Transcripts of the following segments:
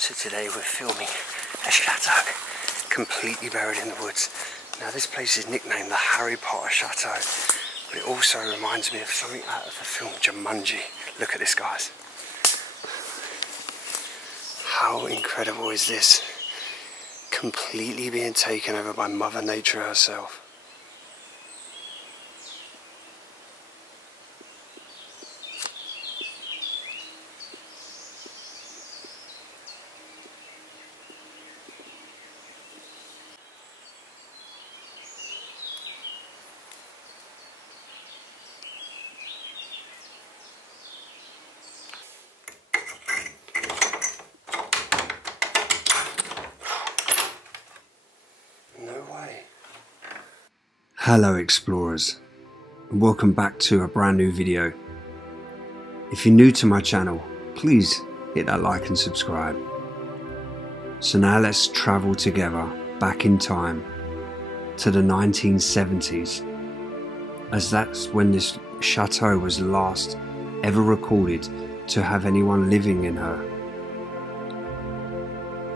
So today we're filming a chateau completely buried in the woods. Now this place is nicknamed the Harry Potter Chateau, but it also reminds me of something out of the film Jumanji. Look at this, guys. How incredible is this? Completely being taken over by Mother Nature herself. Hello explorers, and welcome back to a brand new video. If you're new to my channel, please hit that like and subscribe. So now let's travel together back in time to the 1970s, as that's when this chateau was last ever recorded to have anyone living in her.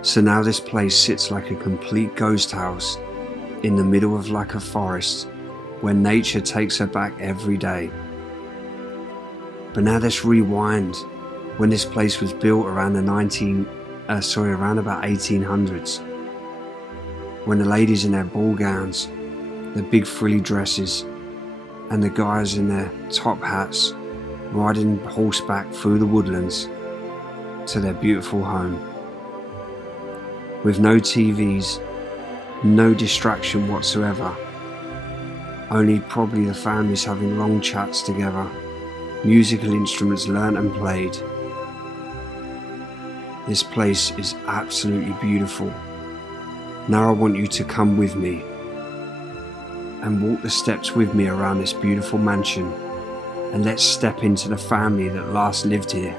So now this place sits like a complete ghost house in the middle of like a forest where nature takes her back every day. But now let's rewind when this place was built around the around about 1800s, when the ladies in their ball gowns, their big frilly dresses, and the guys in their top hats riding horseback through the woodlands to their beautiful home. With no TVs, no distraction whatsoever, only probably the families having long chats together, musical instruments learnt and played. This place is absolutely beautiful. Now I want you to come with me and walk the steps with me around this beautiful mansion, and let's step into the family that last lived here.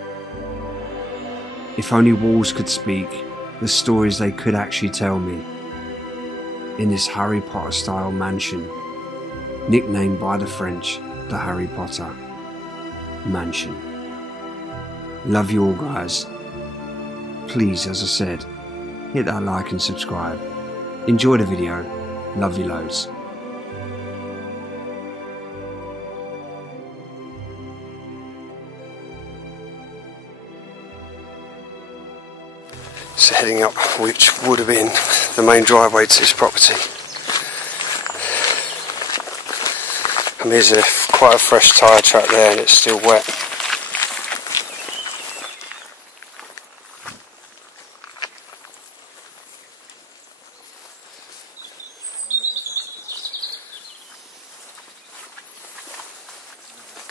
If only walls could speak, the stories they could actually tell me. In this Harry Potter style mansion, nicknamed by the French the Harry Potter Mansion. Love you all, guys. Please, as I said, hit that like and subscribe. Enjoy the video. Love you loads. So heading up which would have been the main driveway to this property. And there's quite a fresh tyre track there, and it's still wet.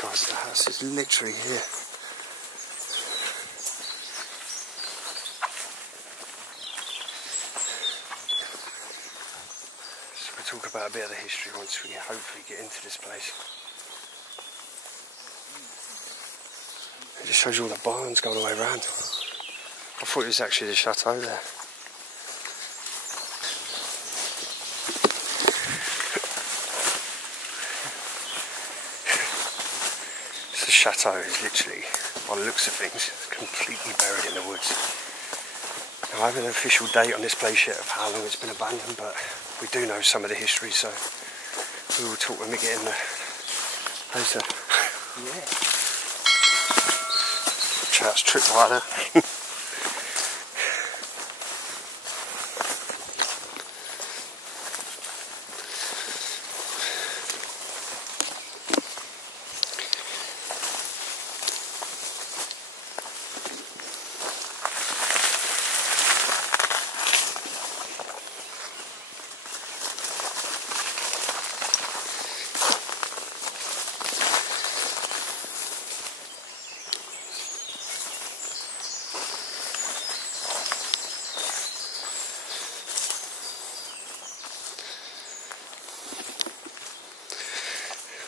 Guys, the house is literally here. Talk about a bit of the history once we hopefully get into this place. It just shows you all the barns going all the way around. I thought it was actually the chateau there. So the chateau is literally, by the looks of things, completely buried in the woods. Now, I haven't an official date on this place yet of how long it's been abandoned, but we do know some of the history, so we will talk when we get in there later. Yeah. Chat's tripwire.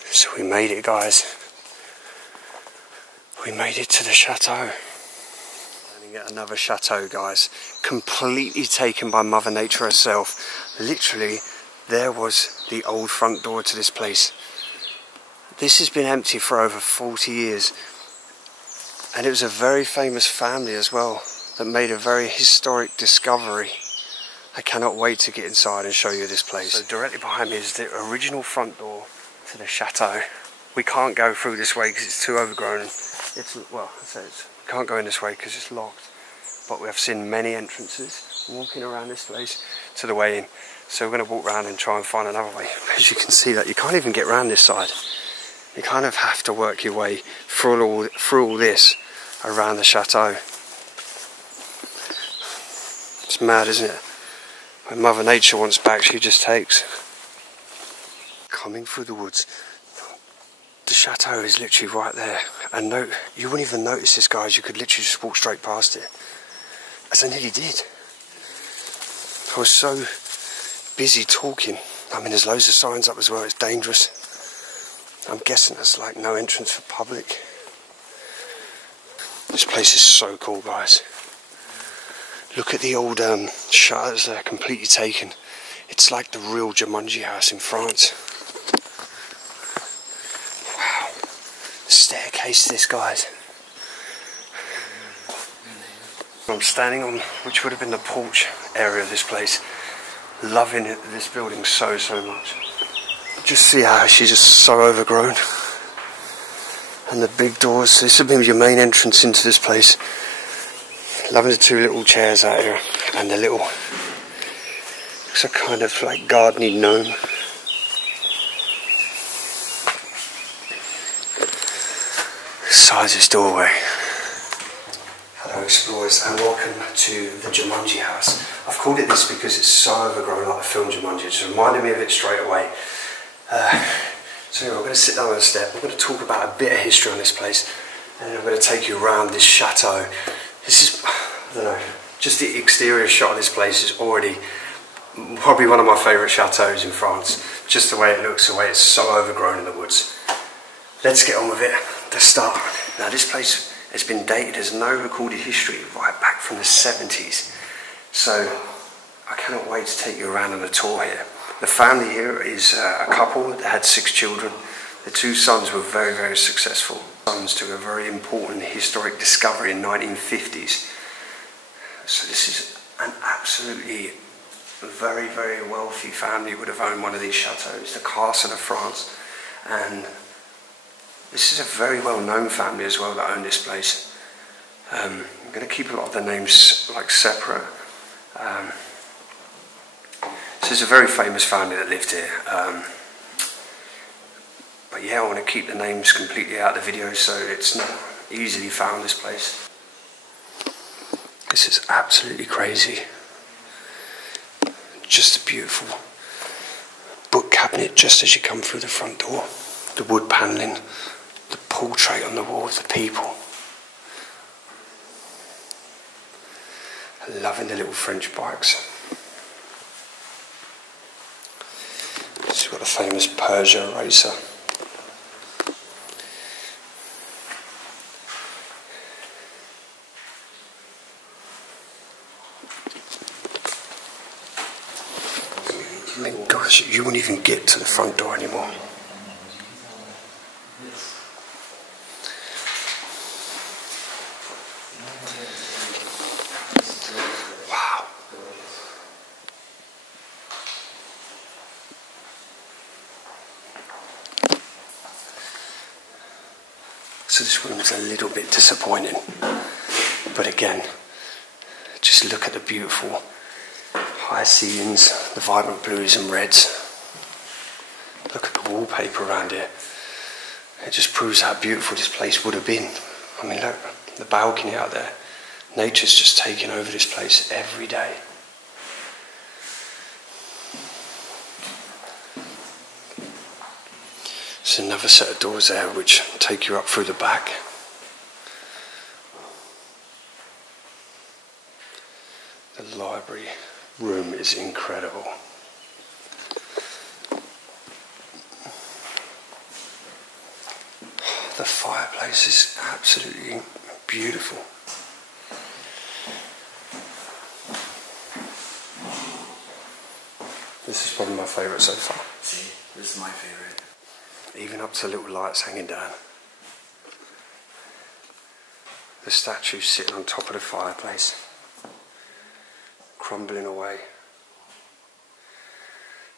So we made it, guys. We made it to the chateau. And yet another chateau, guys. Completely taken by Mother Nature herself. Literally, there was the old front door to this place. This has been empty for over 40 years. And it was a very famous family as well. that made a very historic discovery. I cannot wait to get inside and show you this place. So directly behind me is the original front door to the chateau. We can't go through this way because it's too overgrown. We can't go in this way because it's locked. But we have seen many entrances walking around this place to the way in. So we're going to walk around and try and find another way. As you can see, that you can't even get around this side. You kind of have to work your way through all this around the chateau. It's mad, isn't it? When Mother Nature wants back, she just takes. Coming through the woods. The chateau is literally right there. And no, you wouldn't even notice this, guys. You could literally just walk straight past it. As I nearly did. I was so busy talking. I mean, there's loads of signs up as well. It's dangerous. I'm guessing there's like no entrance for public. This place is so cool, guys. Look at the old shutters, they're completely taken. It's like the real Jumanji house in France. Wow. The staircase to this, guys. I'm standing on, which would have been the porch area of this place. Loving this building so much. Just see how she's just so overgrown. And the big doors, this would be your main entrance into this place. Loving the two little chairs out here, and the little, looks a kind of like gardeny gnome. Size this doorway. Hello explorers, and welcome to the Jumanji house. I've called it this because it's so overgrown, like the film Jumanji. It just reminded me of it straight away. So anyway, we're going to sit down on a step. We're going to talk about a bit of history on this place, and then I'm going to take you around this chateau. This is, I don't know, just the exterior shot of this place is already probably one of my favourite chateaux in France. Just the way it looks, the way it's so overgrown in the woods. Let's get on with it. Let's start. Now this place has been dated, there's no recorded history right back from the 70s. So I cannot wait to take you around on a tour here. The family here is a couple that had 6 children. The 2 sons were very successful. Sons to a very important historic discovery in 1950s. So this is an absolutely very wealthy family would have owned one of these chateaux, the Castle of France. And this is a very well known family as well that owned this place. I'm going to keep a lot of the names like separate. So it's a very famous family that lived here. But yeah, I want to keep the names completely out of the video so it's not easily found, this place. This is absolutely crazy. Just a beautiful book cabinet just as you come through the front door. The wood panelling, the portrait on the wall of the people. Loving the little French bikes. She's got a famous Peugeot racer. I mean, guys, you wouldn't even get to the front door anymore. So this room's a little bit disappointing, but again, just look at the beautiful high ceilings, the vibrant blues and reds. Look at the wallpaper around here. It just proves how beautiful this place would have been. I mean, look, the balcony out there. Nature's just taking over this place every day. There's another set of doors there which take you up through the back. The library room is incredible. The fireplace is absolutely beautiful. This is probably my favourite so far. See, this is my favourite. Even up to little lights hanging down. The statue sitting on top of the fireplace. crumbling away.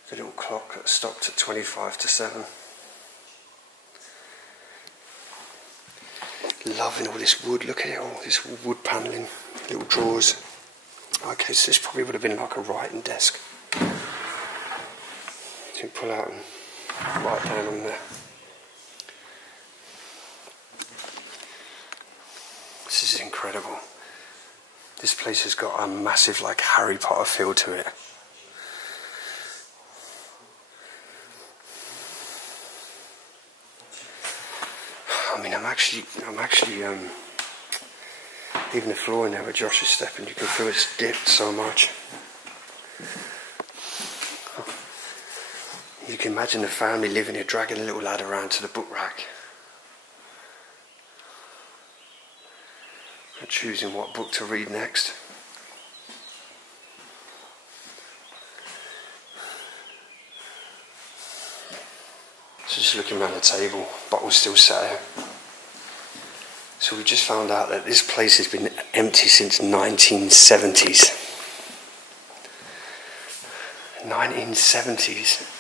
The little clock that stopped at 25 to 7. Loving all this wood, look at it all, this wood panelling, little drawers. Okay, so this probably would have been like a writing desk. So you pull out and write down on there. This is incredible. This place has got a massive like Harry Potter feel to it. I mean, I'm actually leaving the floor in there where Josh is stepping. You can feel it's dipped so much. You can imagine the family living here, dragging the little lad around to the book rack. And choosing what book to read next. So just looking around the table, bottles still sat here. So we just found out that this place has been empty since 1970s. 1970s.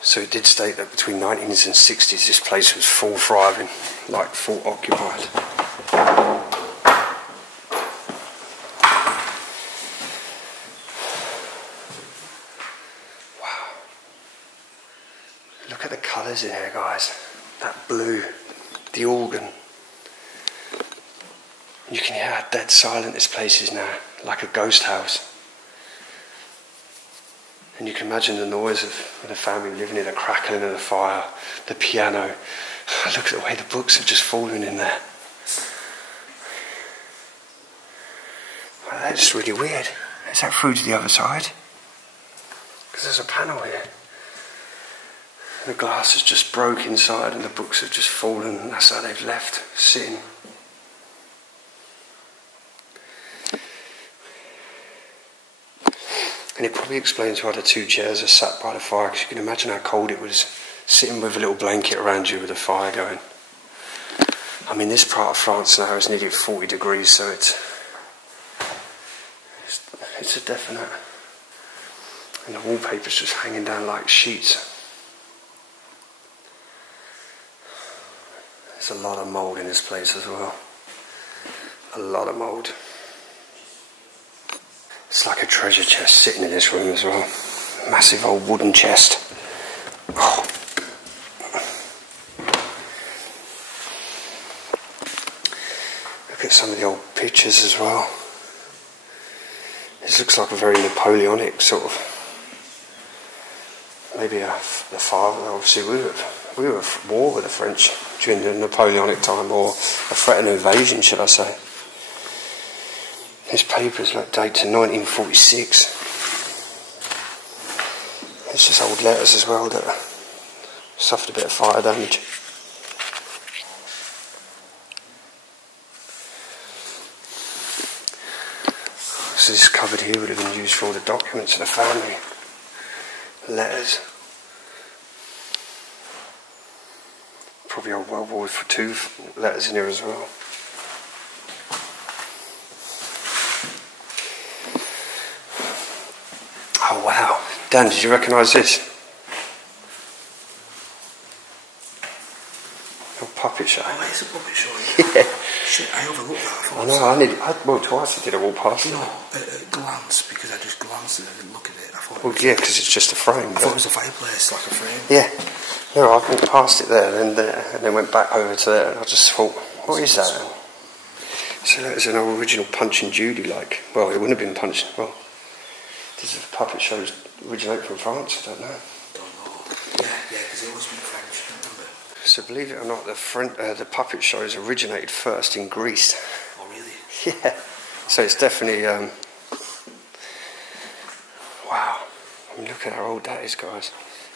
So it did state that between 19s and 60s this place was full thriving, like full occupied. Wow. Look at the colours in here, guys. That blue, the organ. You can hear how dead silent this place is now, like a ghost house. And you can imagine the noise of the family living in, the crackling of the fire, the piano. Look at the way the books have just fallen in there. Well, that's really weird. Is that through to the other side? Because there's a panel here. The glass has just broke inside and the books have just fallen, and that's how they've left, sitting. And it probably explains why the two chairs are sat by the fire, because you can imagine how cold it was sitting with a little blanket around you with a fire going. I mean, this part of France now is nearly 40 degrees, so it's a definite. And the wallpaper's just hanging down like sheets. There's a lot of mould in this place as well. A lot of mould. It's like a treasure chest sitting in this room as well. Massive old wooden chest. Oh. Look at some of the old pictures as well. This looks like a very Napoleonic sort of. Maybe the father. Obviously, we were at war with the French during the Napoleonic time, or a threatened invasion, should I say. This paper is like dated to 1946. It's just old letters as well that suffered a bit of fire damage. So this cupboard here would have been used for all the documents of the family. Letters. Probably old World War II letters in here as well. Oh wow. Dan, did you recognise this? A puppet show. Oh, it's a puppet show. Yeah. Shit, I overlooked that. I know, well, twice I did a walk past it. No, at a glance, because I just glanced and I didn't look at it. I thought yeah, because it's just a frame. I thought it was a fireplace, like a frame. Yeah. No, I walked past it there and then went back over to there, and I just thought, what is that? So that was an original Punch and Judy, like. Well, it wouldn't have been Punch. Well, does the puppet shows originate from France? I don't know. Don't know. Yeah, because they always speak French, remember? So believe it or not, the puppet shows originated first in Greece. Oh, really? Yeah. So it's definitely, wow. I mean, look at how old that is, guys.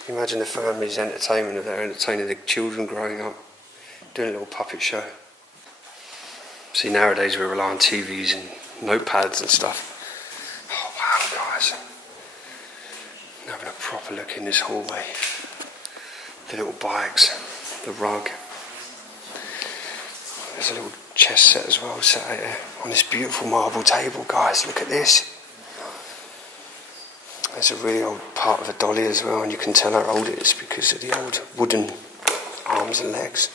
Imagine the family's entertainment of they're entertaining the children growing up, doing a little puppet show. See, nowadays we rely on TVs and notepads and stuff. Oh, wow, guys. Having a proper look in this hallway. The little bikes, the rug. There's a little chess set as well set out here on this beautiful marble table, guys. Look at this. There's a really old part of a dolly as well, and you can tell how old it is because of the old wooden arms and legs.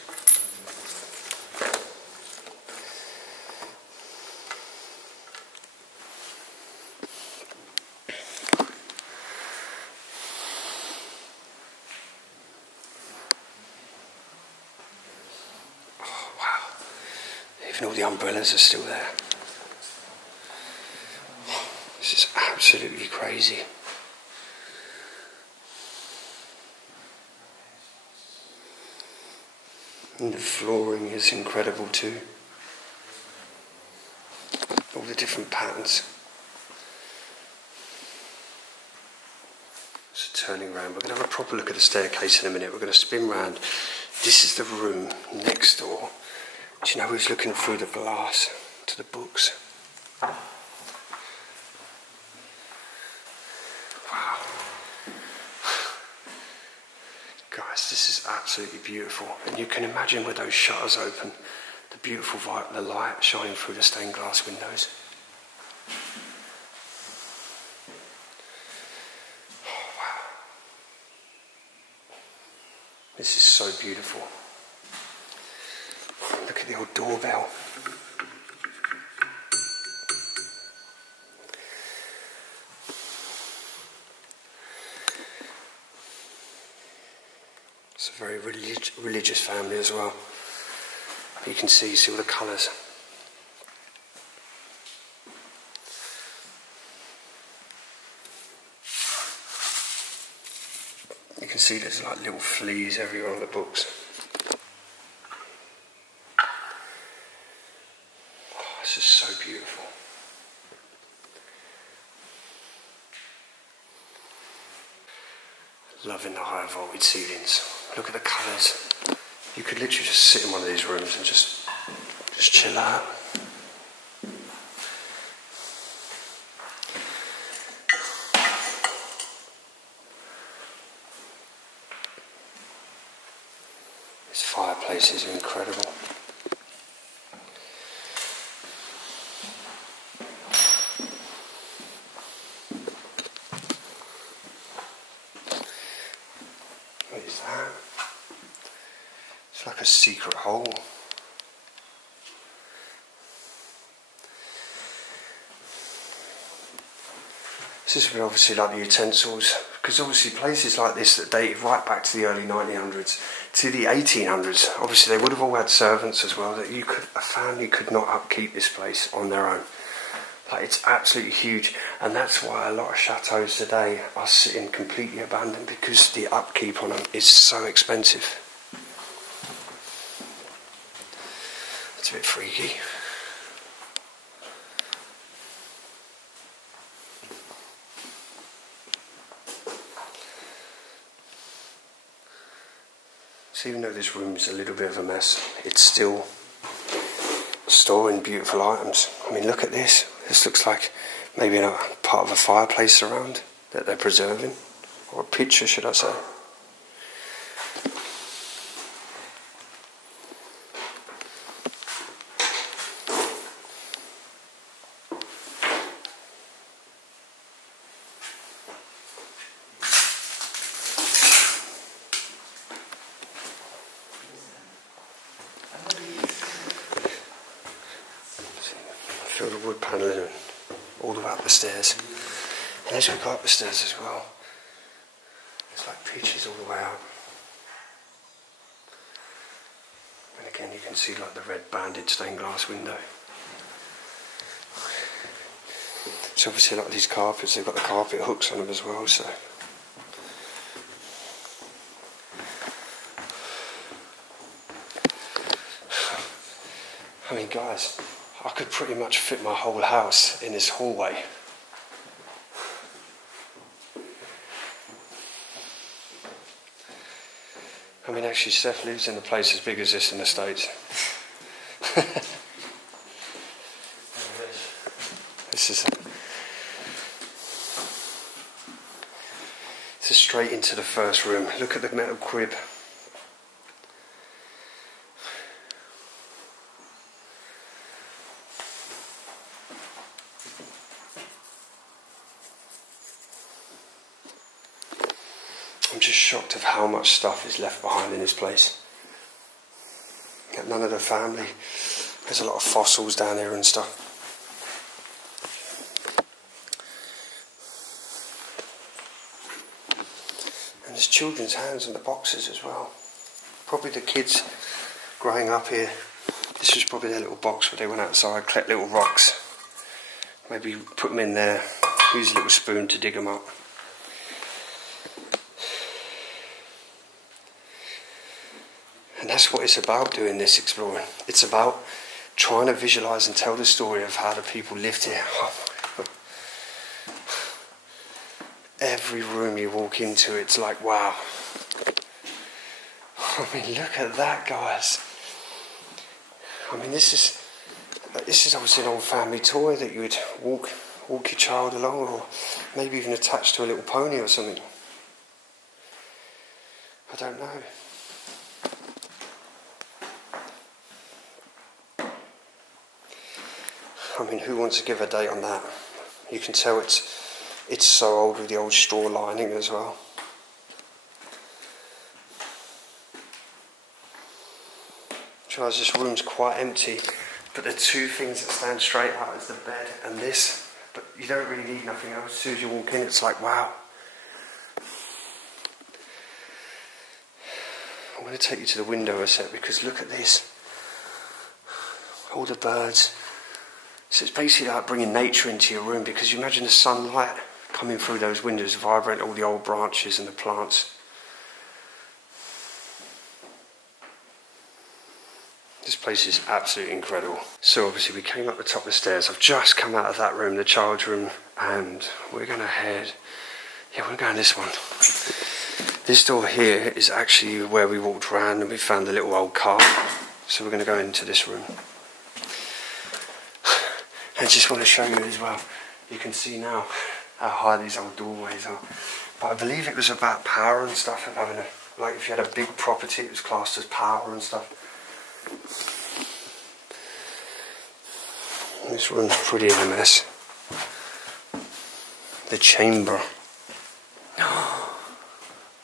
Even all the umbrellas are still there. This is absolutely crazy. And the flooring is incredible too. All the different patterns. So turning around, we're going to have a proper look at the staircase in a minute. We're going to spin round. This is the room next door. Do you know who's looking through the glass to the books? Wow. Guys, this is absolutely beautiful. And you can imagine with those shutters open, the beautiful the light shining through the stained glass windows. Oh, wow. This is so beautiful. Look at the old doorbell. It's a very religious family as well. You can see all the colours. You can see there's like little fleas everywhere on the books. This is so beautiful. Loving the higher vaulted ceilings. Look at the colours. You could literally just sit in one of these rooms and just chill out. This fireplace is incredible. What is that? It's like a secret hole. This is where obviously like the utensils, because obviously places like this that dated right back to the early 1900s to the 1800s, obviously they would have all had servants as well, that a family could not upkeep this place on their own. Like, it's absolutely huge, and that's why a lot of chateaux today are sitting completely abandoned, because the upkeep on them is so expensive. It's a bit freaky. So even though this room is a little bit of a mess, it's still storing beautiful items. I mean, look at this. This looks like maybe a part of a fireplace around that they're preserving, or a picture, should I say. Feel the wood panelling all the way up the stairs. And as we go up the stairs as well, there's like pictures all the way up. And again you can see like the red banded stained glass window. So obviously a lot of these carpets, they've got the carpet hooks on them as well, so. I mean, guys, I could pretty much fit my whole house in this hallway. I mean, actually, Seth lives in a place as big as this in the States. This is straight into the first room. Look at the metal crib. just shocked of how much stuff is left behind in this place. Got none of the family. There's a lot of fossils down here and stuff. And there's children's hands in the boxes as well. Probably the kids growing up here. This was probably their little box where they went outside, collect little rocks. Maybe put them in there, use a little spoon to dig them up. And that's what it's about doing this exploring. It's about trying to visualise and tell the story of how the people lived here. Every room you walk into, it's like, wow. I mean, look at that, guys. I mean, this is obviously an old family toy that you would walk your child along, or maybe even attach to a little pony or something. I don't know. I mean, who wants to give a date on that? You can tell it's so old with the old straw lining as well. This room's quite empty, but the two things that stand straight out is the bed and this. But you don't really need nothing else. As soon as you walk in, it's like, wow. I'm going to take you to the window a sec, because look at this. All the birds. So it's basically like bringing nature into your room, because you imagine the sunlight coming through those windows, vibrate all the old branches and the plants. This place is absolutely incredible. So obviously we came up the top of the stairs. I've just come out of that room, the child's room, and we're going to head... Yeah, we're going this one. This door here is actually where we walked around and we found the little old car. So we're going to go into this room. I just want to show you as well. You can see now how high these old doorways are. But I believe it was about power and stuff, of having a... Like if you had a big property, it was classed as power and stuff. This room's pretty in a mess. The chamber.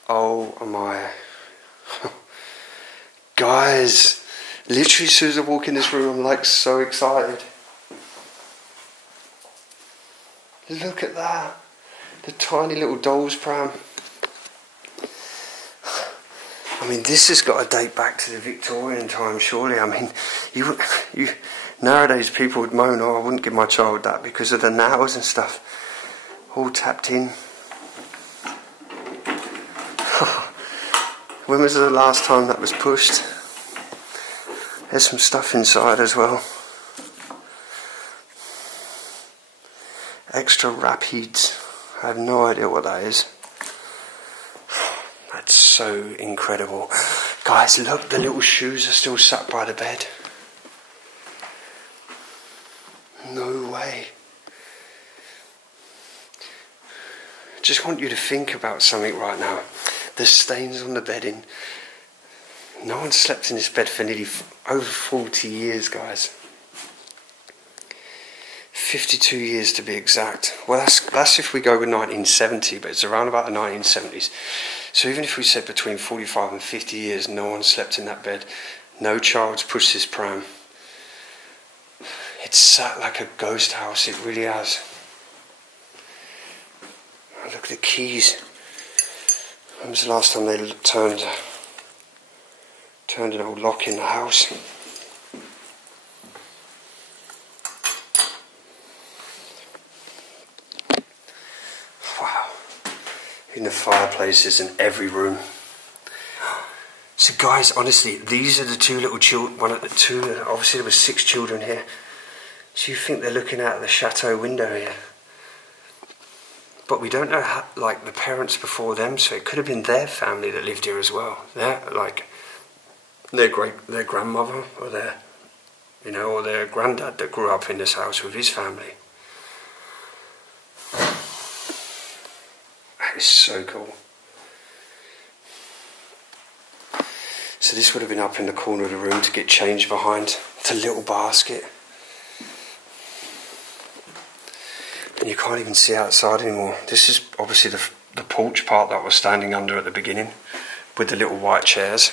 Oh my. Guys, literally as soon as I walk in this room, I'm like so excited. Look at that. The tiny little doll's pram. I mean, this has got to date back to the Victorian time, surely. I mean, you nowadays people would moan, oh, I wouldn't give my child that because of the nails and stuff. All tapped in. When was the last time that was pushed? There's some stuff inside as well. Extra rapids. I have no idea what that is. That's so incredible. Guys, look, the little shoes are still sat by the bed. No way. Just want you to think about something right now. The stains on the bedding. No one slept in this bed for nearly over 40 years, guys. 52 years to be exact. Well, that's if we go with 1970, but it's around about the 1970s. So even if we said between 45 and 50 years, no one slept in that bed. No child's pushed this pram. It's sat like a ghost house, it really has. Oh, look at the keys. When was the last time they turned an old lock in the house? Wow. In the fireplaces in every room. So guys, honestly, these are the two little children, obviously there were 6 children here. So you think they're looking out the chateau window here. But we don't know how, like, the parents before them, so it could have been their family that lived here as well. They're like their grandmother or their, you know, or their granddad that grew up in this house with his family. That is so cool. So this would have been up in the corner of the room to get changed behind the little basket. And you can't even see outside anymore. This is obviously the porch part that I was standing under at the beginning, with the little white chairs.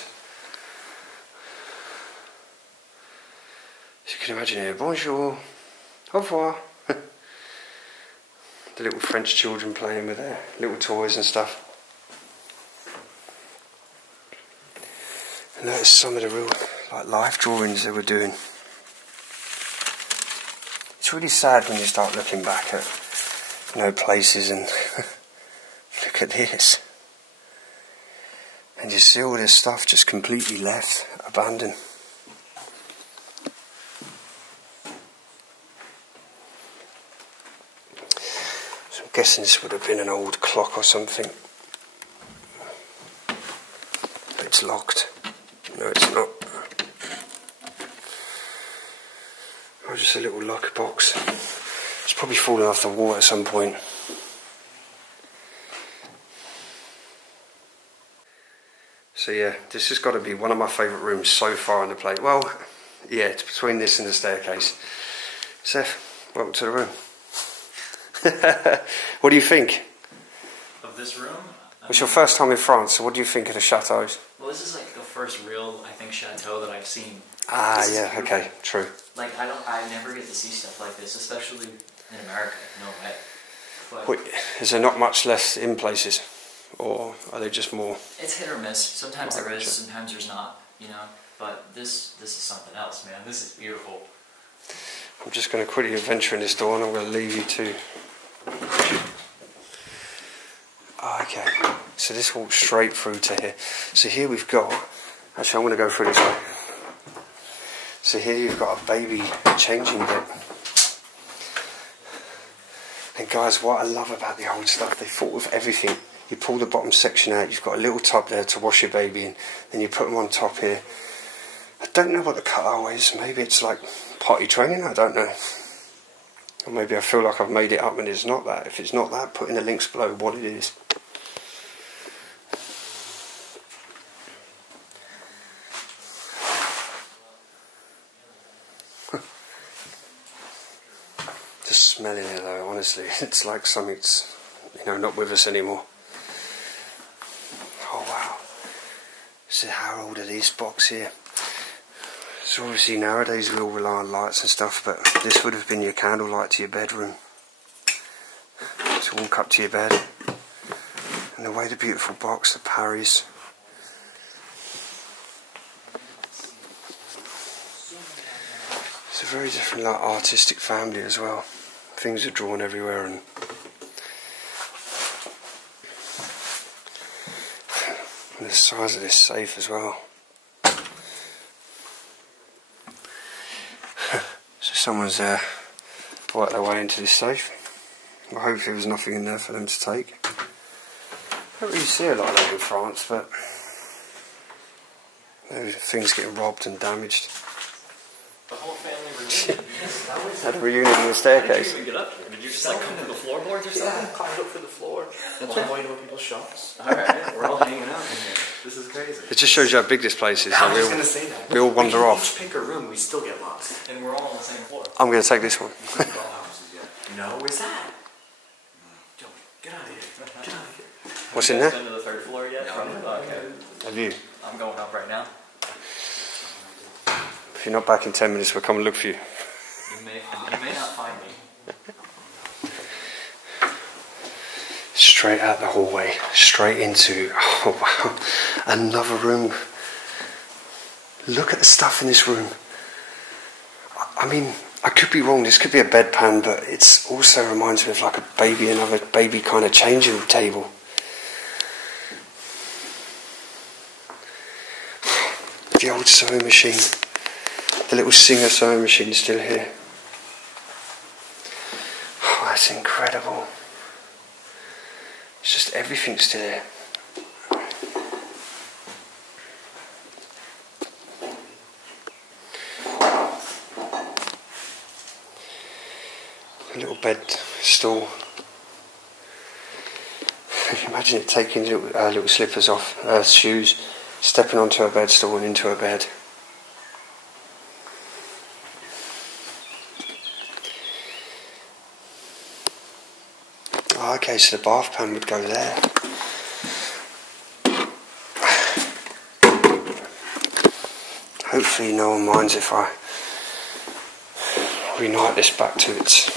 So you can imagine here, bonjour, au revoir. The little French children playing with their little toys and stuff. And notice some of the real life drawings they were doing. It's really sad when you start looking back at places and look at this. And you see all this stuff just completely left, abandoned. So I'm guessing this would have been an old clock or something. But it's locked. No, it's not. Oh, just a little locker box. It's probably fallen off the wall at some point. So yeah, this has got to be one of my favourite rooms so far on the place. Well, yeah, it's between this and the staircase. Seth, welcome to the room. What do you think? Of this room? It's your first time in France, so what do you think of the chateaus? Well, this is like the first real, I think, chateau that I've seen. Ah, yeah, okay, true. Like, I never get to see stuff like this, especially in America, no way. But Wait, is there not much left in places? Or are they just more? it's hit or miss. Sometimes Right, there is, sure. sometimes there's not, you know. But this is something else, man. This is beautiful. I'm just going to quickly venture in this door and I'm going to leave you to... Okay, so this walks straight through to here. So here we've got... Actually, I'm going to go through this way. So here you've got a baby changing bit. And guys, what I love about the old stuff, they thought of everything. You pull the bottom section out, you've got a little tub there to wash your baby in, then you put them on top here. I don't know what the cut-out is, maybe it's like potty training, I don't know. Or maybe I feel like I've made it up and it's not that. If it's not that, put in the links below what it is. Just smelling it though, honestly, it's like something's, not with us anymore. Oh wow. So how old are these boxes here? So obviously nowadays we all rely on lights and stuff, but this would have been your candlelight to your bedroom. To walk up to your bed. And the way the beautiful box, the Paris. It's a very different artistic family as well. Things are drawn everywhere and the size of this safe as well. So someone's worked their way into this safe. Well, hopefully there was nothing in there for them to take. I don't really see a lot of that in France, but things getting robbed and damaged. The whole family reunion. Had a reunion in the staircase. How did you even get up here? Did you just like come through the floorboards or something? Yeah, climbed up through the floor. That's one way to people's shops. Alright, we're all hanging out in here. This is crazy. It just shows you how big this place is. I was we, just all, gonna say that. we all wander off. Each pick a room, we still get lost. And we're all on the same floor. I'm going to take this one. Dollhouses yet? No, where's that? Yo, get out of here. Get out of here. What's in Have you there? guys been to the third floor yet? No. Okay. Have you? I'm going up right now. If you're not back in 10 minutes, we'll come and look for you. You may not find me. Straight out the hallway, straight into, oh wow, another room. Look at the stuff in this room. I mean, I could be wrong, this could be a bedpan, but it also reminds me of like another baby kind of changing table. The old sewing machine, the little Singer sewing machine still here. Oh, that's incredible. It's just everything's still there. A little bed stool. Imagine it taking little slippers off, shoes, stepping onto a bed stool and into a bed. Oh, okay, so the bath pan would go there. Hopefully no one minds if I reunite this back to its...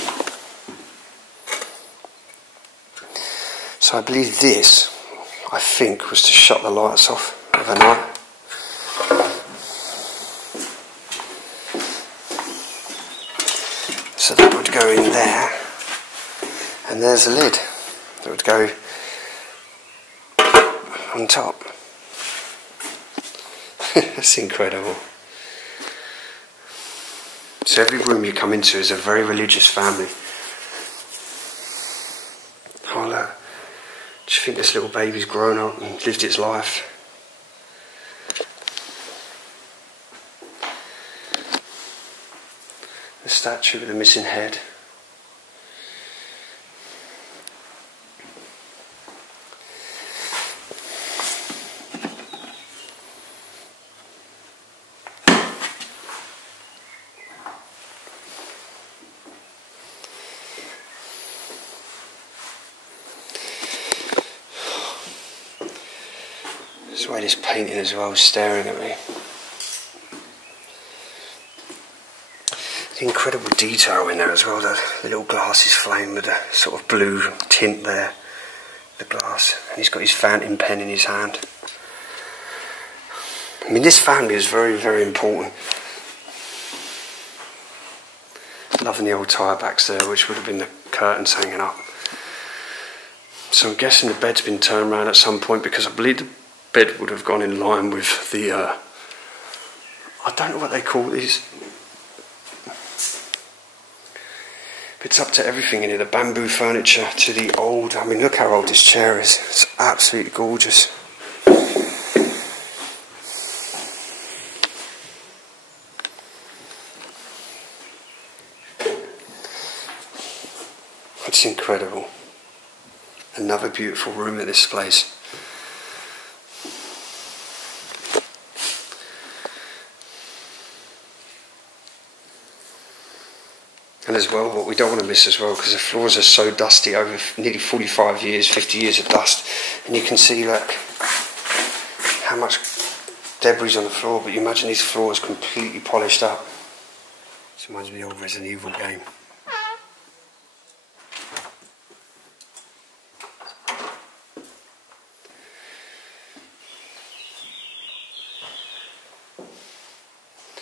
So I believe this, I think, was to shut the lights off overnight. So that would go in there, and there's a lid that would go on top. That's incredible. So every room you come into is a very religious family. Oh look, do you think this little baby's grown up and lived its life? The statue with the missing head. There's the way this painting as well is staring at me. The incredible detail in there as well, the little glass is flamed with a sort of blue tint there, the glass, and he's got his fountain pen in his hand. I mean, this family is very, very important. Loving the old tire backs there, which would have been the curtains hanging up. So I'm guessing the bed's been turned around at some point, because I believe the bed would have gone in line with the, I don't know what they call these. It's up to everything in here, the bamboo furniture to the old, I mean look how old this chair is, it's absolutely gorgeous. It's incredible. Another beautiful room in this place. And as well, what we don't want to miss as well, because the floors are so dusty, over nearly 45 years, 50 years of dust, and you can see, look, how much debris on the floor, but you imagine these floors completely polished up. This reminds me of the old Resident Evil game.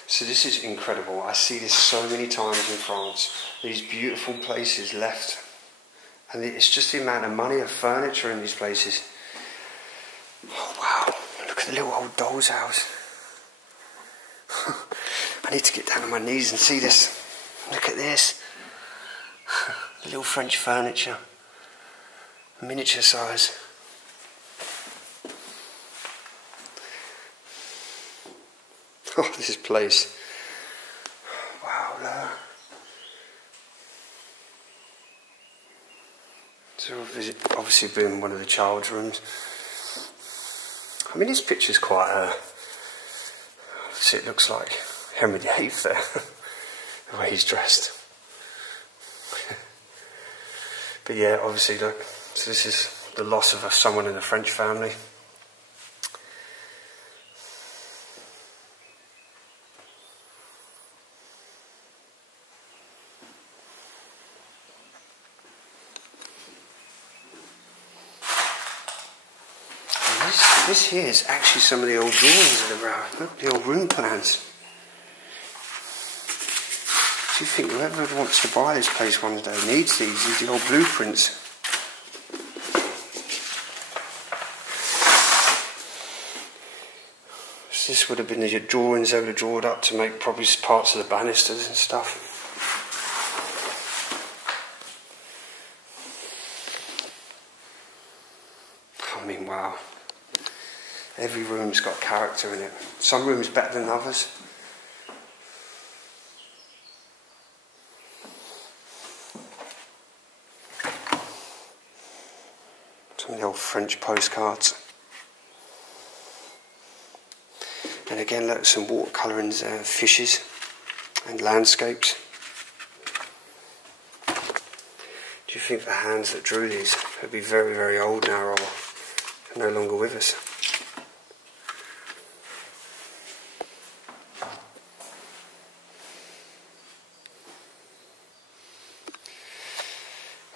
So this is incredible. I see this so many times in France. These beautiful places left. And it's just the amount of money of furniture in these places. Oh wow, look at the little old doll's house. I need to get down on my knees and see this. Look at this. The little French furniture. Miniature size. Oh, this place. Wow, look. So obviously been one of the child's rooms. I mean, this picture's quite obviously it looks like Henry VIII there, the way he's dressed. But yeah, obviously look, so this is the loss of someone in the French family. This here is actually some of the old drawings of the room. Look, the old room plans. Do you think whoever wants to buy this place one day needs these the old blueprints? So this would have been the drawings they would have drawn up to make probably parts of the banisters and stuff. I mean, wow. Every room's got character in it. Some rooms better than others. Some of the old French postcards. And again, look, some watercolourings there, fishes and landscapes. Do Do you think the hands that drew these would be very, very old now, or no longer with us?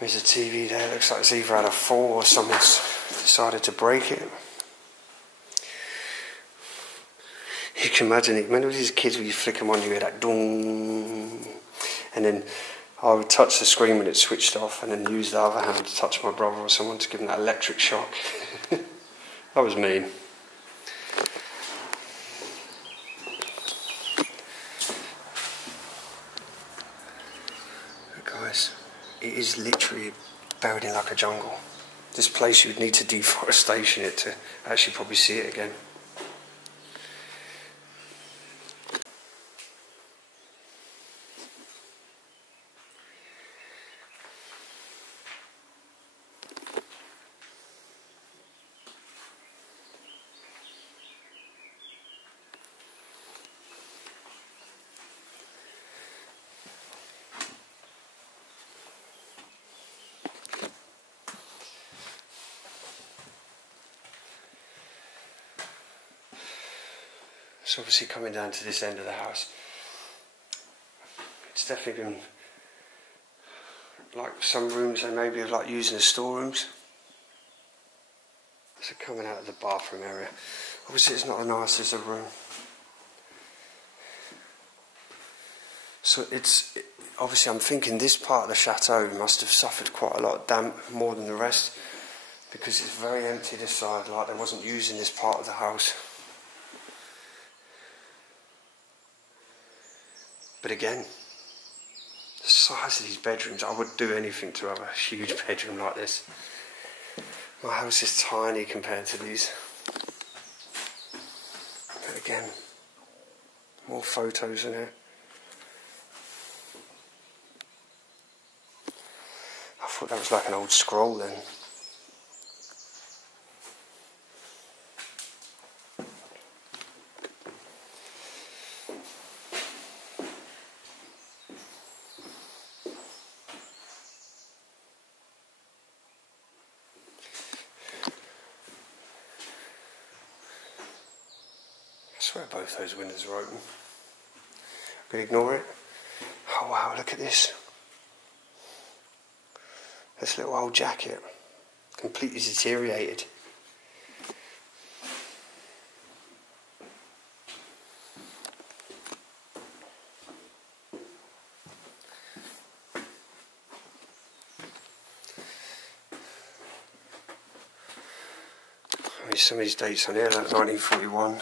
There's a TV there, looks like it's either had a fall or someone's decided to break it. You can imagine it. Remember these kids when you flick them on, you hear that dong, and then I would touch the screen when it switched off and then use the other hand to touch my brother or someone to give them that electric shock. That was mean. But guys, it is literally buried in like a jungle. This place you would need to deforestation it to actually probably see it again. So obviously coming down to this end of the house, it's definitely been like some rooms they maybe have like using as storerooms. So coming out of the bathroom area, obviously it's not as nice as a room. So obviously I'm thinking this part of the chateau must have suffered quite a lot of damp, more than the rest, because it's very empty this side, like they wasn't using this part of the house. But again, the size of these bedrooms, I would do anything to have a huge bedroom like this. My house is tiny compared to these. But again, more photos in here. I thought that was like an old scroll then. I swear both those windows are open. I'm going to ignore it. Oh wow, look at this. This little old jacket. Completely deteriorated. I mean, some of these dates on here, like 1941.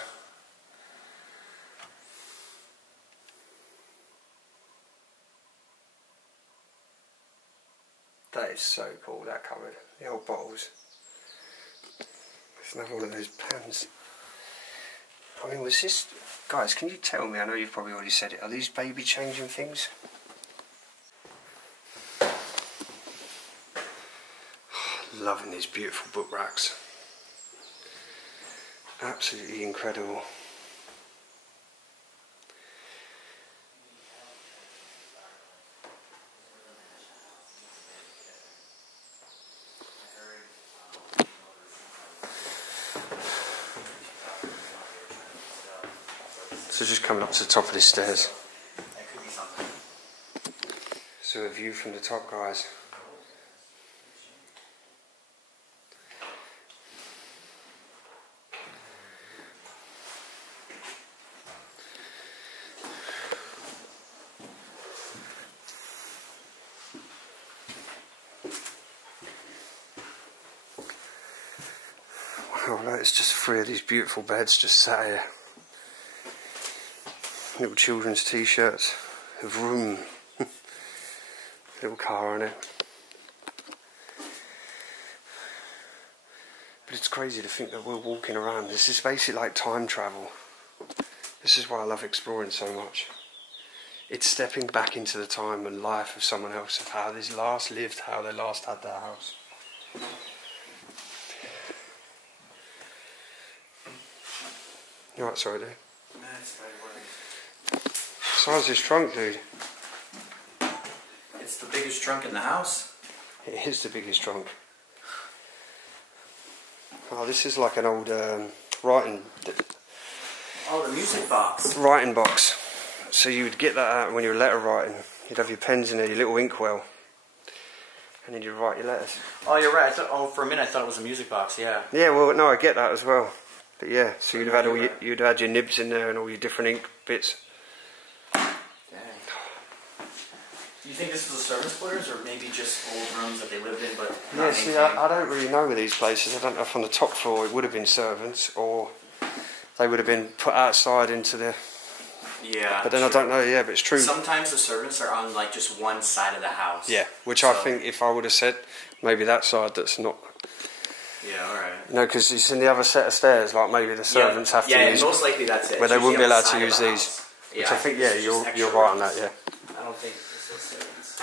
That is so cool, that cupboard. The old bottles. There's another one of those pans. I mean, was this... Guys, can you tell me, I know you've probably already said it, are these baby changing things? Loving these beautiful book racks. Absolutely incredible. So just coming up to the top of the stairs. So a view from the top, guys. Wow, look, it's just 3 of these beautiful beds just sat here. Little children's t-shirts of room. Little car on it. But it's crazy to think that we're walking around. This is basically like time travel. This is why I love exploring so much. It's stepping back into the time and life of someone else, of how they last lived, how they last had their house. You're right, sorry, dude. No, it's very worried. Size of this trunk, dude. It's the biggest trunk in the house. It is the biggest trunk. Oh, this is like an old writing Oh, the music box. Writing box. So you would get that out when you were letter writing. You'd have your pens in there, your little inkwell, and then you'd write your letters. Oh, you're right. For a minute I thought it was a music box. Yeah. Yeah, well, no, I get that as well. But yeah, so you'd have had you'd had your nibs in there and all your different ink bits. Dang. Do you think this was the servants' quarters, or maybe just old rooms that they lived in, but not Yeah, see, I don't really know with these places. I don't know if on the top floor it would have been servants, or they would have been put outside into the... Yeah. But then I don't know, yeah, but it's true. Sometimes the servants are on like just one side of the house. Yeah, which I think if I would have said, maybe that side that's not... Yeah, alright. No, because it's in the other set of stairs, like maybe the servants have to use... Yeah, most likely that's it. Where they wouldn't be allowed to use these. House. Which I think, yeah, you're right on that, yeah. I don't think this is servants.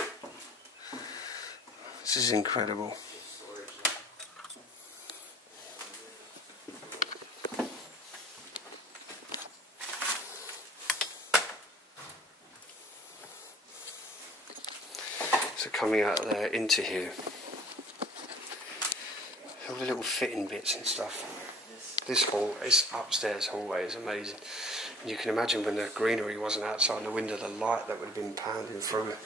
This is incredible. So coming out there into here, all the little fitting bits and stuff. This hall, this upstairs hallway is amazing. And you can imagine when the greenery wasn't outside the window, the light that would have been pounding through it.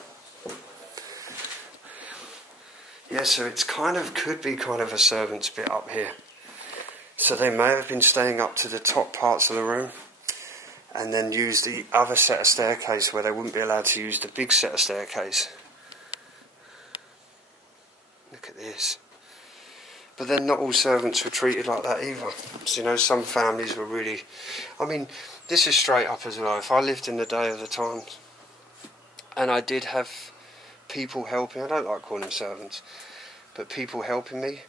Yeah, so it's could be kind of a servant's bit up here. So they may have been staying up to the top parts of the room and then use the other set of staircase where they wouldn't be allowed to use the big set of staircase. Look at this. But then not all servants were treated like that either. So, you know, some families were really... I mean, this is straight up as well. If I lived in the day of the times and I did have people helping, I don't like calling them servants, but people helping me,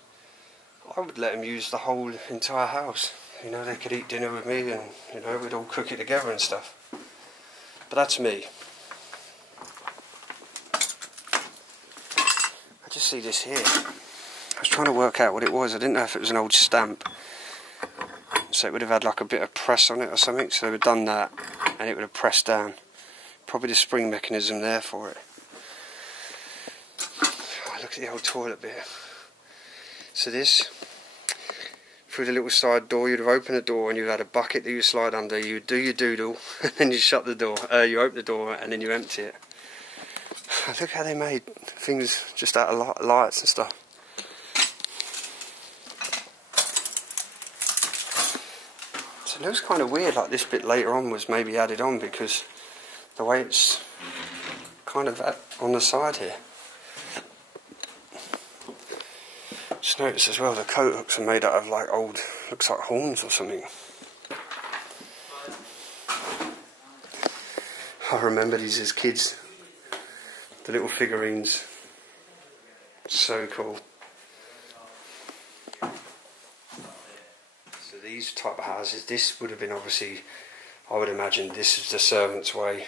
I would let them use the whole entire house. You know, they could eat dinner with me and, you know, we'd all cook it together and stuff. But that's me. I just see this here. I was trying to work out what it was. I didn't know if it was an old stamp. So it would have had like a bit of press on it or something. So they would have done that and it would have pressed down. Probably the spring mechanism there for it. Oh, look at the old toilet bit. So this, through the little side door, you'd have opened the door and you'd had a bucket that you slide under. You'd do your doodle and then you shut the door. You open the door and then you empty it. Look how they made things just out of lights and stuff. So it looks kind of weird, like this bit later on was maybe added on because the way it's kind of on the side here. Just notice as well the coat hooks are made out of like old, looks like horns or something. I remember these as kids. The little figurines. So cool. So these type of houses, this would have been obviously, I would imagine this is the servant's way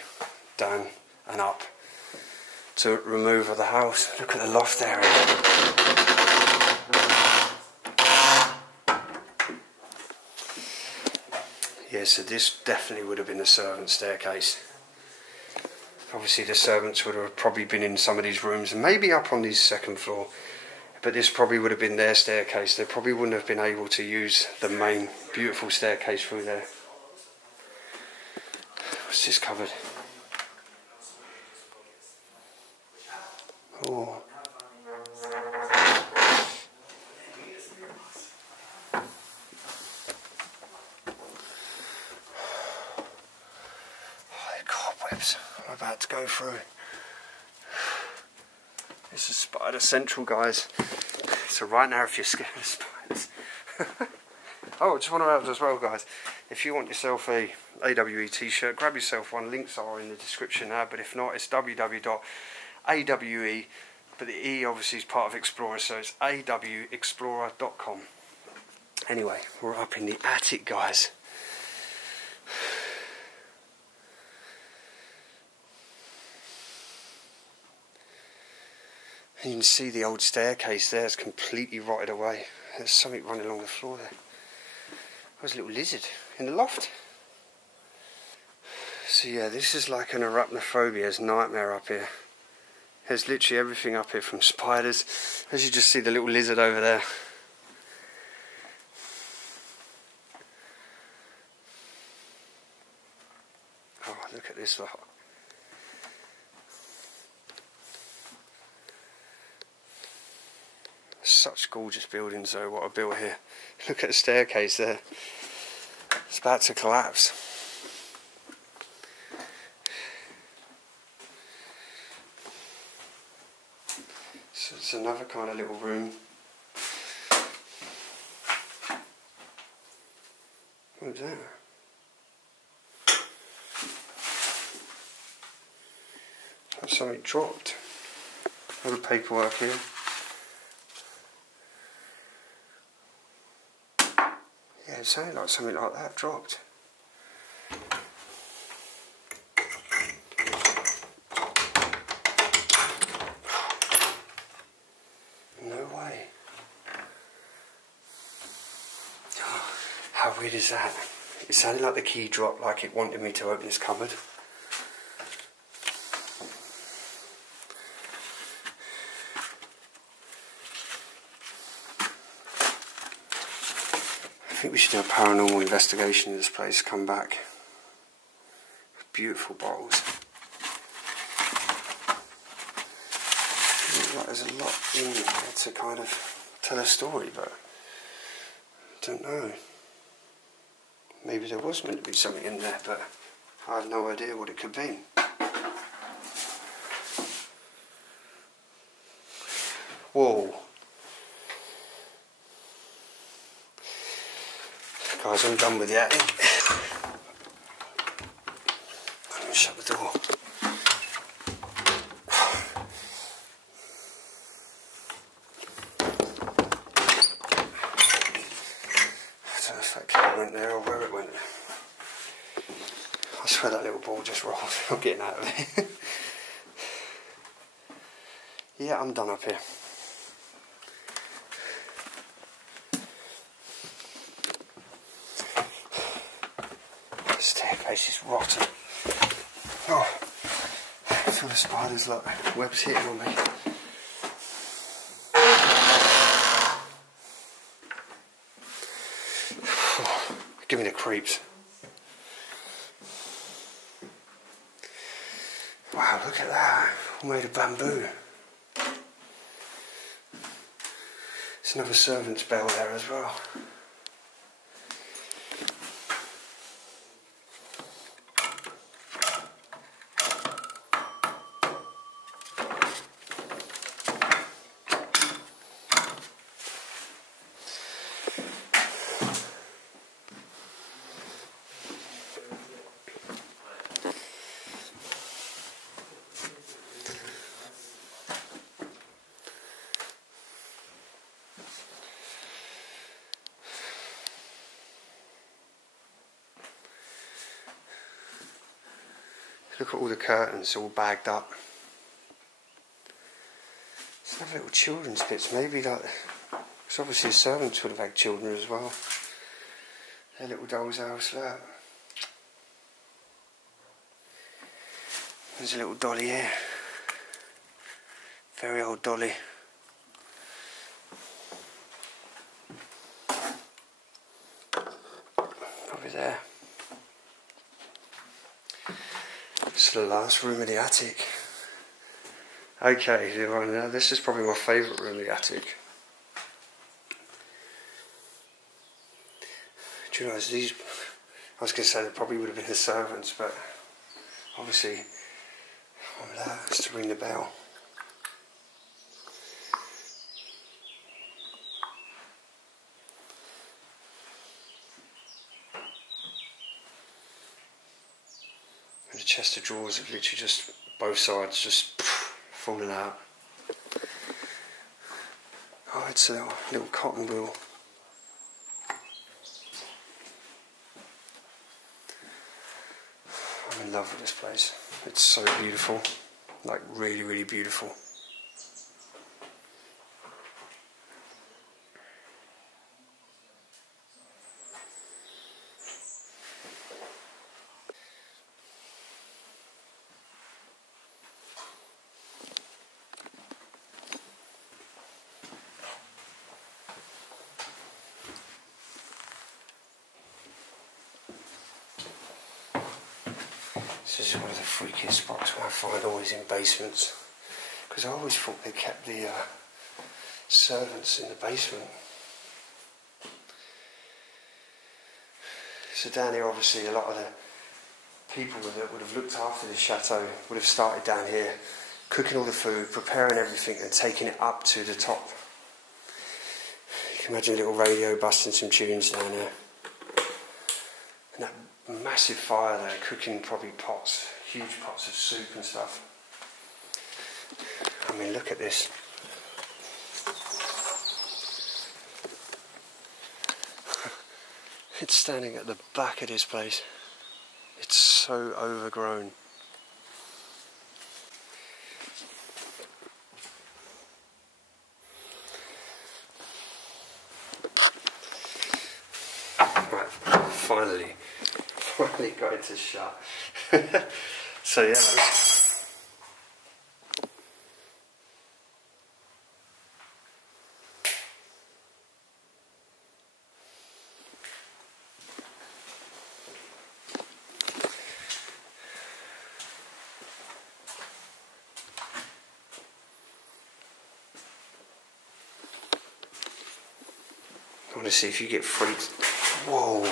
down and up to remove of the house. Look at the loft area. Yeah, so this definitely would have been the servant's staircase. Obviously the servants would have probably been in some of these rooms and maybe up on this second floor, but this probably would have been their staircase. They probably wouldn't have been able to use the main beautiful staircase through there. What's this covered? Oh. Cobwebs I'm about to go through. This is Spider Central, guys. So right now, if you're scared of spiders, oh, I just want to add as well, guys, if you want yourself a AWE t-shirt, grab yourself one. Links are in the description now, but if not, it's www.awe, but the E obviously is part of Explorer, so it's awexplorer.com. Anyway, we're up in the attic, guys. And you can see the old staircase there is completely rotted away. There's something running along the floor there. There's a little lizard in the loft. So yeah, this is like an arachnophobia's nightmare up here. There's literally everything up here, from spiders. As you just see the little lizard over there. Oh, look at this lot. Such gorgeous buildings though, what are built here. Look at the staircase there. It's about to collapse. So it's another kind of little room. What's that? Something dropped. A lot of paperwork here. Yeah, it sounded like something like that dropped. No way. How weird is that? It sounded like the key dropped, like it wanted me to open this cupboard. I think we should do a paranormal investigation of this place, come back. Beautiful bottles. Like there's a lot in there to kind of tell a story, but I don't know. Maybe there was meant to be something in there, but I have no idea what it could be. Whoa. Guys, I'm done with the attic. Let me shut the door. I don't know if that key went there or where it went. I swear that little ball just rolled. I'm getting out of it. Yeah, I'm done up here. Staircase is rotten. Oh, I feel the spiders like webs hitting on me. Oh, give me the creeps. Wow, look at that. All made of bamboo. There's another servant's bell there as well. Look at all the curtains all bagged up. Some little children's bits, maybe like, because obviously the servants would have had children as well. Their little doll's house, look. There's a little dolly here. Very old dolly. Probably there. This is the last room in the attic. Okay, this is probably my favourite room in the attic. Do you realise these, I was going to say they probably would have been the servants, but obviously that is to ring the bell. And the chest of drawers have literally just, both sides just fallen out. Oh, it's a little cotton wool. I'm in love with this place. It's so beautiful. Like really, really beautiful. This is one of the freakiest spots I find always in basements, because I always thought they kept the servants in the basement. So down here, obviously, a lot of the people that would have looked after the chateau would have started down here, cooking all the food, preparing everything and taking it up to the top. You can imagine a little radio busting some tunes down there. And that massive fire there, cooking probably pots, huge pots of soup and stuff. I mean, look at this. It's standing at the back of this place. It's so overgrown. Right, finally got it to shut. So yeah, I want to see if you get freaked. Whoa.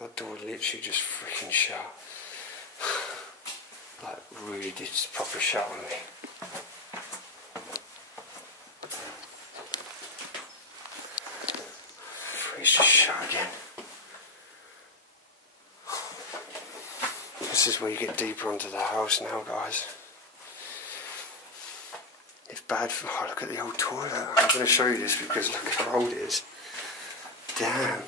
That door literally just freaking shut. Like really did proper shut on me. It's just shut again. This is where you get deeper onto the house now, guys. It's bad for... Oh, look at the old toilet. I'm going to show you this because look how old it is. Damn.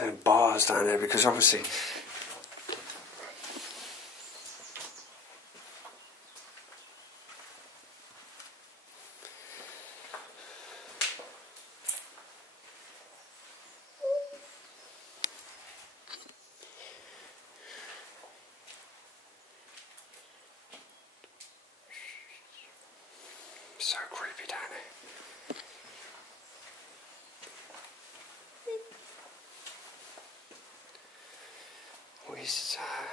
And bars down there because obviously... So creepy down there. What is that?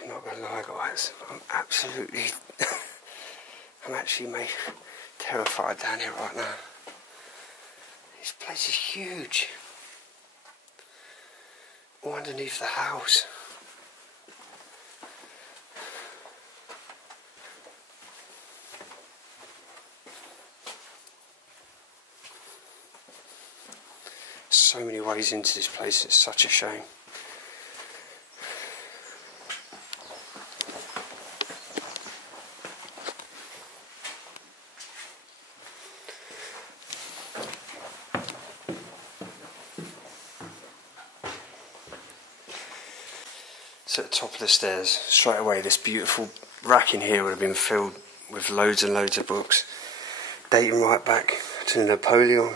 I'm not gonna lie, guys. I'm absolutely I'm actually terrified down here right now. This place is huge. All underneath the house. So many ways into this place, it's such a shame. So at the top of the stairs, straight away, this beautiful rack in here would have been filled with loads and loads of books, dating right back to Napoleon.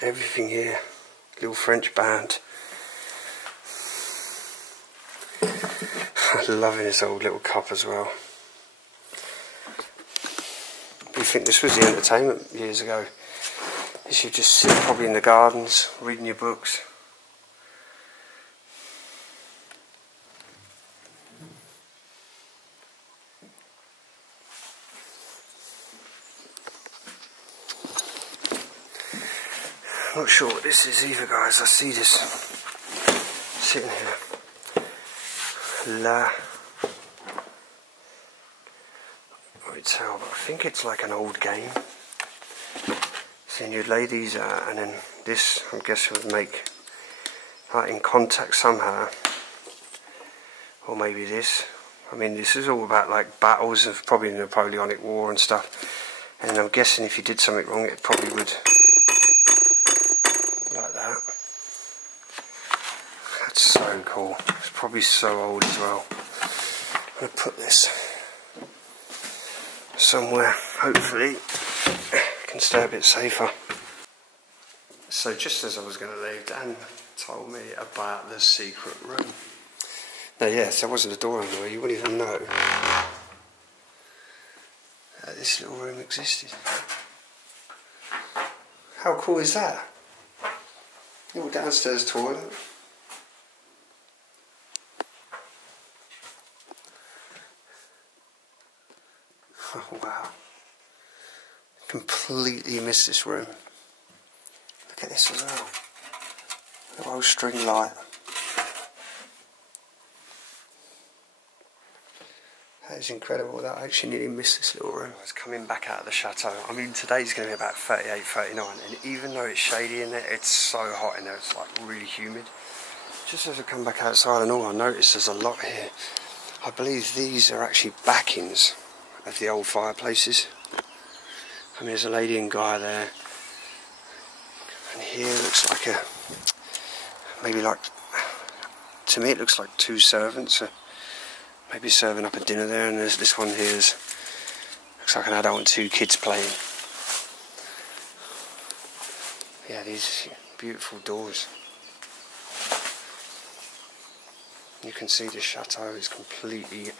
Everything here, little French band. I'm loving this old little cup as well. You think this was the entertainment years ago? You should just sit probably in the gardens, reading your books. Not sure what this is either, guys. I see this sitting here. Hotel, but I think it's like an old game. Seeing you'd lay these out, and then this, I'm guessing, would make like in contact somehow, or maybe this. I mean, this is all about like battles of probably the Napoleonic War and stuff. And I'm guessing if you did something wrong, it probably would. Like that. That's so cool. It's probably so old as well. I'm going to put this somewhere, hopefully I can stay a bit safer. So just as I was going to leave, Dan told me about the secret room. No, yes, there wasn't a door under there. You wouldn't even know that this little room existed. How cool is that? Little downstairs toilet. Oh wow. Completely missed this room. Look at this as well. The old string light. That is incredible. That I actually nearly missed this little room. I was coming back out of the chateau. I mean, today's going to be about 38, 39, and even though it's shady in there, it's so hot in there. It's like really humid. Just as I come back outside and all, I noticed there's a lot here. I believe these are actually backings of the old fireplaces. And there's a lady and guy there. And here looks like a, maybe like, to me it looks like two servants. Maybe serving up a dinner there, and there's this one here. Looks like an adult and two kids playing. Yeah, these beautiful doors. You can see the chateau is completely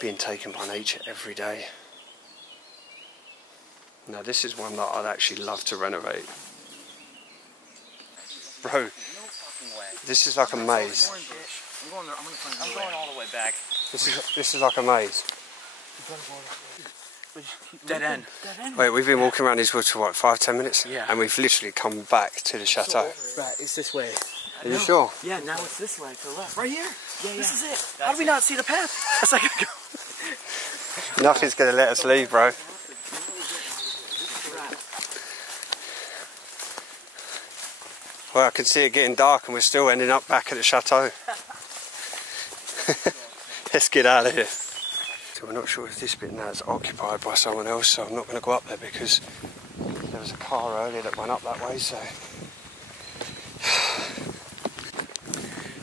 being taken by nature every day. Now this is one that I'd actually love to renovate. Bro, this is like a maze. I'm going all the way back. This is like a maze. Dead end. Wait, we've been walking around these woods for what, 5-10 minutes? Yeah. And we've literally come back to the chateau. Right, it's this way. Are you sure? Yeah, now it's this way to the left. Right here. Yeah, This is it. How do we not see the path? A second ago. Nothing's going to let us leave, bro. Well, I can see it getting dark and we're still ending up back at the chateau. Let's get out of here. So we're not sure if this bit now is occupied by someone else, so I'm not going to go up there because there was a car earlier that went up that way, so...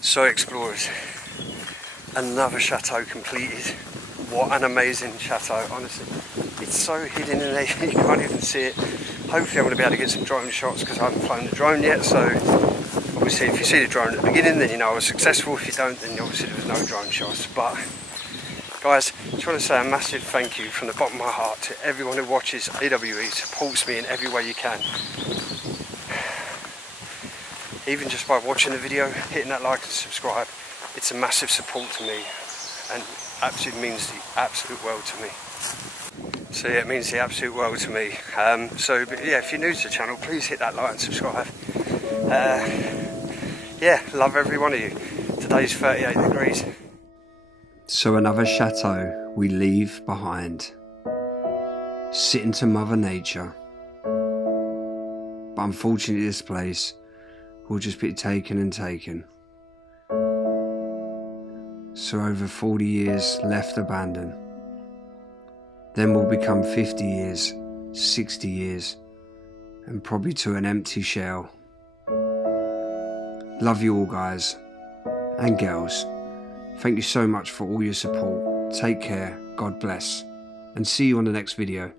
So explorers, another chateau completed. What an amazing chateau, honestly. It's so hidden in there, you can't even see it. Hopefully I'm going to be able to get some drone shots because I haven't flown the drone yet, so obviously if you see the drone at the beginning then you know I was successful. If you don't, then obviously there was no drone shots. But guys, I just want to say a massive thank you from the bottom of my heart to everyone who watches AWE, supports me in every way you can. Even just by watching the video, hitting that like and subscribe, it's a massive support to me and absolutely means the absolute world to me. So yeah, it means the absolute world to me. But yeah, if you're new to the channel, please hit that like and subscribe. Yeah, love every one of you. Today's 38 degrees. So another chateau we leave behind. Sitting to Mother Nature. But unfortunately this place will just be taken and taken. So over 40 years left abandoned. Then will become 50 years, 60 years, and probably to an empty shell. Love you all guys and girls. Thank you so much for all your support. Take care, God bless, and see you on the next video.